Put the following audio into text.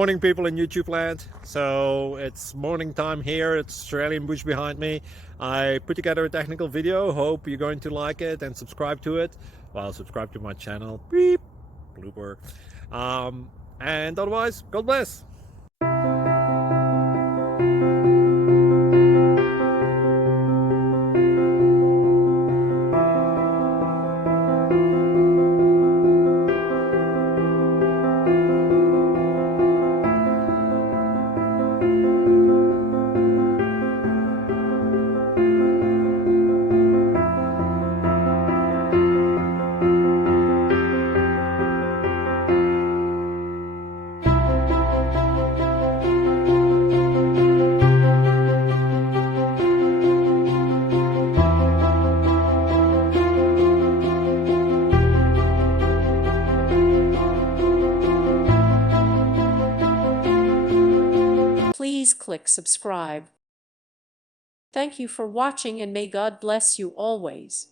Morning, people in YouTube land. So it's morning time here. It's Australian bush behind me. I put together a technical video. Hope you're going to like it and subscribe to it. Well, subscribe to my channel. Beep. Blooper. And otherwise, God bless. Please click subscribe. Thank you for watching and may God bless you always.